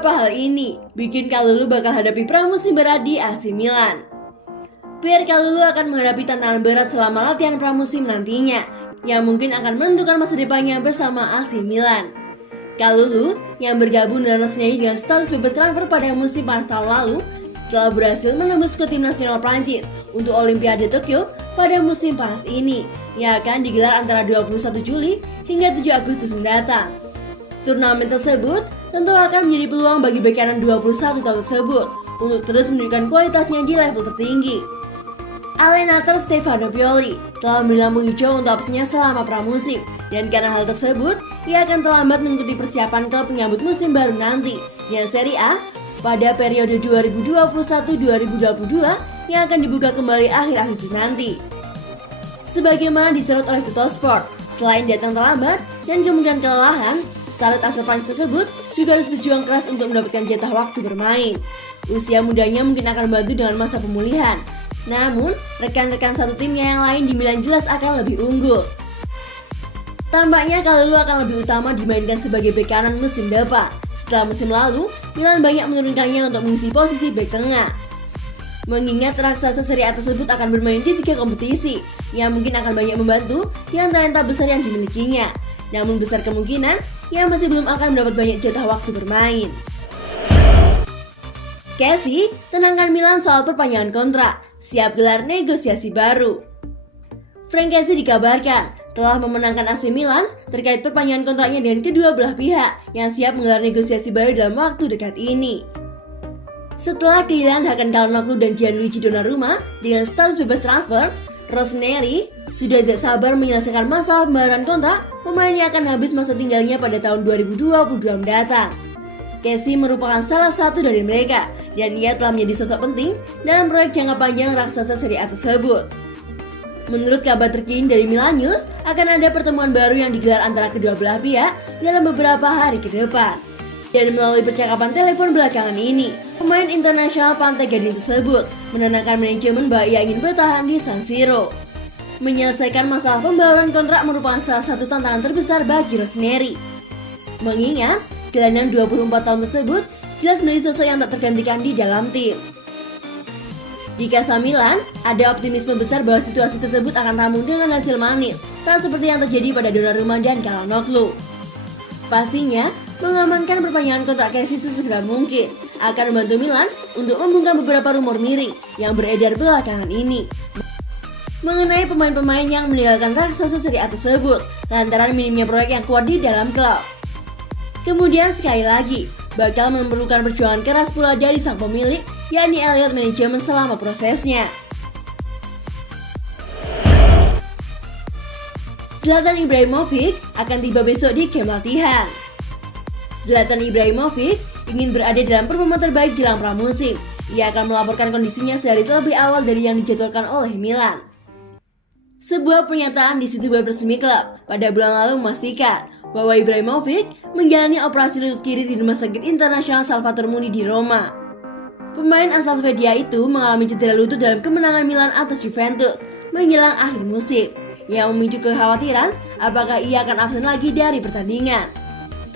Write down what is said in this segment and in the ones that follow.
Beberapa hal ini bikin Kalulu bakal hadapi pramusim berat di AC Milan. Pierre Kalulu akan menghadapi tantangan berat selama latihan pramusim nantinya, yang mungkin akan menentukan masa depannya bersama AC Milan. Kalulu yang bergabung dan resmi dengan status bebas transfer pada musim panas tahun lalu telah berhasil menembus ke tim nasional Prancis untuk Olimpiade Tokyo pada musim panas ini yang akan digelar antara 21 Juli hingga 7 Agustus mendatang. Turnamen tersebut tentu akan menjadi peluang bagi bek kanan 21 tahun tersebut untuk terus menunjukkan kualitasnya di level tertinggi. Allenatore Stefano Pioli telah memberi lampu hijau untuk opsinya selama pramusim, dan karena hal tersebut, ia akan terlambat mengikuti persiapan klub penyambut musim baru nanti, yang Serie A pada periode 2021-2022 yang akan dibuka kembali akhir Agustus nanti. Sebagaimana disorot oleh Tuttosport, selain datang terlambat dan kemungkinan kelelahan, starlet asal Prancis tersebut juga harus berjuang keras untuk mendapatkan jatah waktu bermain. Usia mudanya mungkin akan membantu dengan masa pemulihan. Namun, rekan-rekan satu timnya yang lain di Milan jelas akan lebih unggul. Tampaknya Kalulu akan lebih utama dimainkan sebagai bek kanan musim depan. Setelah musim lalu, Milan banyak menurunkannya untuk mengisi posisi bek tengah. Mengingat raksasa Serie A tersebut akan bermain di 3 kompetisi, yang mungkin akan banyak membantu yang talenta besar yang dimilikinya. Namun besar kemungkinan, ia masih belum akan mendapat banyak jatah waktu bermain. Casey tenangkan Milan soal perpanjangan kontrak, siap gelar negosiasi baru. Frank Casey dikabarkan telah memenangkan AC Milan terkait perpanjangan kontraknya dengan kedua belah pihak yang siap menggelar negosiasi baru dalam waktu dekat ini. Setelah kehilangan Hakan Calhanoglu dan Gianluigi Donnarumma dengan status bebas transfer, Rossoneri sudah tidak sabar menyelesaikan masalah pembayaran kontrak pemain yang akan habis masa tinggalnya pada tahun 2022 mendatang. Casey merupakan salah satu dari mereka, dan ia telah menjadi sosok penting dalam proyek jangka panjang raksasa Serie A tersebut. Menurut kabar terkini dari Milan News, akan ada pertemuan baru yang digelar antara kedua belah pihak dalam beberapa hari ke depan. Dan melalui percakapan telepon belakangan ini, pemain internasional Pantai Gading tersebut menenangkan manajemen bahwa ia ingin bertahan di San Siro. Menyelesaikan masalah pembayaran kontrak merupakan salah satu tantangan terbesar bagi Rossoneri. Mengingat gelandang 24 tahun tersebut jelas menjadi sosok yang tak tergantikan di dalam tim. Di Casa Milan, ada optimisme besar bahwa situasi tersebut akan rampung dengan hasil manis, tak seperti yang terjadi pada Donnarumma dan Calhanoglu. Pastinya, mengamankan perpanjangan kontrak Casey sesegera mungkin akan membantu Milan untuk membungkam beberapa rumor miring yang beredar belakangan ini mengenai pemain-pemain yang meninggalkan raksasa Serie A tersebut lantaran minimnya proyek yang kuat di dalam klub. Kemudian sekali lagi, bakal memerlukan perjuangan keras pula dari sang pemilik, yakni Elliott Manajemen selama prosesnya. Zlatan Ibrahimovic akan tiba besok di camp latihan. Zlatan Ibrahimovic ingin berada dalam performa terbaik jelang pramusim. Ia akan melaporkan kondisinya sehari terlebih awal dari yang dijadwalkan oleh Milan. Sebuah pernyataan di situs web resmi klub pada bulan lalu memastikan bahwa Ibrahimovic menjalani operasi lutut kiri di Rumah Sakit Internasional Salvatore Muni di Roma. Pemain asal Swedia itu mengalami cedera lutut dalam kemenangan Milan atas Juventus menjelang akhir musim, yang memicu kekhawatiran apakah ia akan absen lagi dari pertandingan.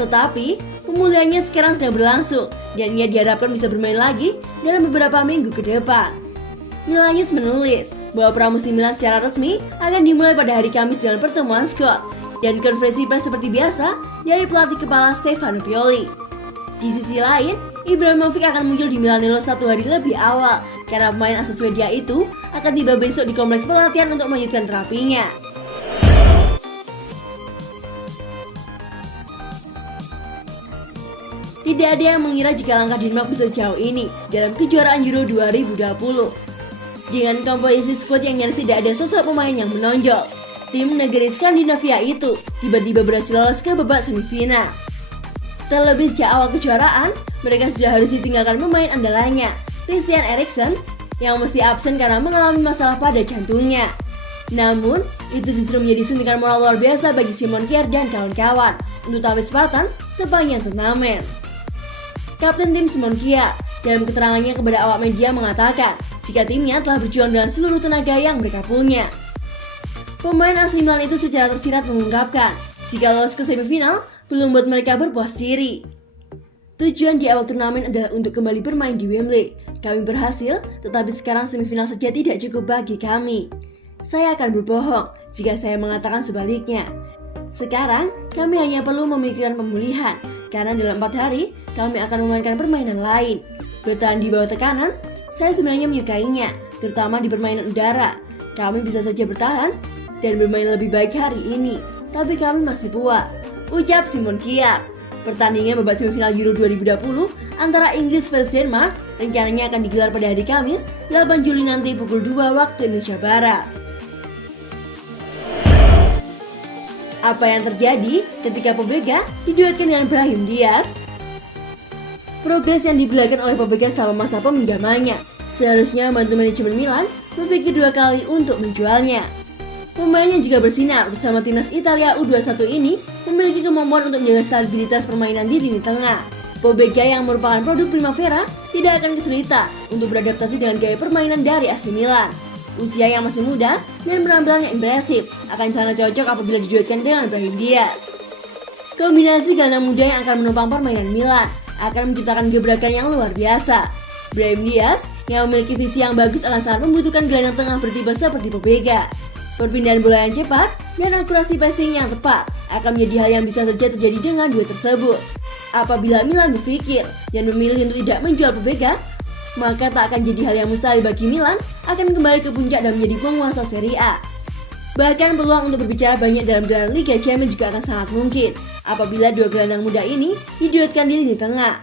Tetapi, pemulihannya sekarang sedang berlangsung dan ia diharapkan bisa bermain lagi dalam beberapa minggu ke depan. Milan News menulis bahwa pramusim Milan secara resmi akan dimulai pada hari Kamis dengan pertemuan squad dan konferensi pers seperti biasa dari pelatih kepala Stefano Pioli. Di sisi lain, Ibrahimovic akan muncul di Milanello 1 hari lebih awal karena pemain asal Swedia itu akan tiba besok di kompleks pelatihan untuk melanjutkan terapinya. Tidak ada yang mengira jika langkah Denmark bisa jauh ini dalam kejuaraan Euro 2020. Dengan komposisi skuad yang nyaris tidak ada sosok pemain yang menonjol, tim negeri Skandinavia itu tiba-tiba berhasil lolos ke babak semifinal. Terlebih sejak awal kejuaraan, mereka sudah harus ditinggalkan pemain andalannya, Christian Eriksen, yang mesti absen karena mengalami masalah pada jantungnya. Namun, itu justru menjadi suntikan moral luar biasa bagi Simon Kjær dan kawan-kawan untuk tampil Spartan sepanjang turnamen. Kapten tim Simon Kjær dalam keterangannya kepada awak media mengatakan jika timnya telah berjuang dengan seluruh tenaga yang mereka punya. Pemain asli Milan itu secara tersirat mengungkapkan jika lolos ke semifinal belum buat mereka berpuas diri. Tujuan di awal turnamen adalah untuk kembali bermain di Wembley. Kami berhasil, tetapi sekarang semifinal saja tidak cukup bagi kami. Saya akan berbohong jika saya mengatakan sebaliknya. Sekarang, kami hanya perlu memikirkan pemulihan, karena dalam 4 hari, kami akan memainkan permainan lain. Bertahan di bawah tekanan, saya sebenarnya menyukainya, terutama di permainan udara. Kami bisa saja bertahan dan bermain lebih baik hari ini, tapi kami masih puas, ucap Simon Kjær. Pertandingan babak semifinal Euro 2020 antara Inggris versus Denmark rencananya akan digelar pada hari Kamis, 8 Juli nanti pukul 2 waktu Indonesia Barat. Apa yang terjadi ketika Pobega diduetkan dengan Brahim Diaz? Progres yang diperlihatkan oleh Pobega selama masa peminjamannya seharusnya membantu manajemen Milan berpikir 2 kali untuk menjualnya. Pemain yang juga bersinar bersama timnas Italia U21 ini memiliki kemampuan untuk menjaga stabilitas permainan di lini tengah. Pobega yang merupakan produk Primavera tidak akan kesulitan untuk beradaptasi dengan gaya permainan dari AC Milan. Usia yang masih muda dan penampilan yang impresif akan sangat cocok apabila diduetkan dengan Brahim Diaz. Kombinasi gelandang muda yang akan menopang permainan Milan akan menciptakan gebrakan yang luar biasa. Brahim Diaz yang memiliki visi yang bagus akan sangat membutuhkan gelandang tengah bertipe seperti Pobega. Perpindahan bola yang cepat dan akurasi passing yang tepat akan menjadi hal yang bisa saja terjadi dengan duet tersebut. Apabila Milan berpikir dan memilih untuk tidak menjual Pobega, maka tak akan jadi hal yang mustahil bagi Milan akan kembali ke puncak dan menjadi penguasa Serie A. Bahkan peluang untuk berbicara banyak dalam gelaran Liga Champions juga akan sangat mungkin apabila 2 gelandang muda ini diduetkan di lini tengah.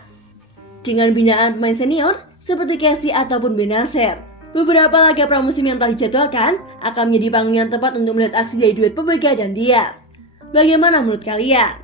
Dengan binaan pemain senior seperti Kessie ataupun Benacer, beberapa laga pramusim yang telah dijadwalkan akan menjadi panggung yang tepat untuk melihat aksi dari duet Pobega dan Diaz. Bagaimana menurut kalian?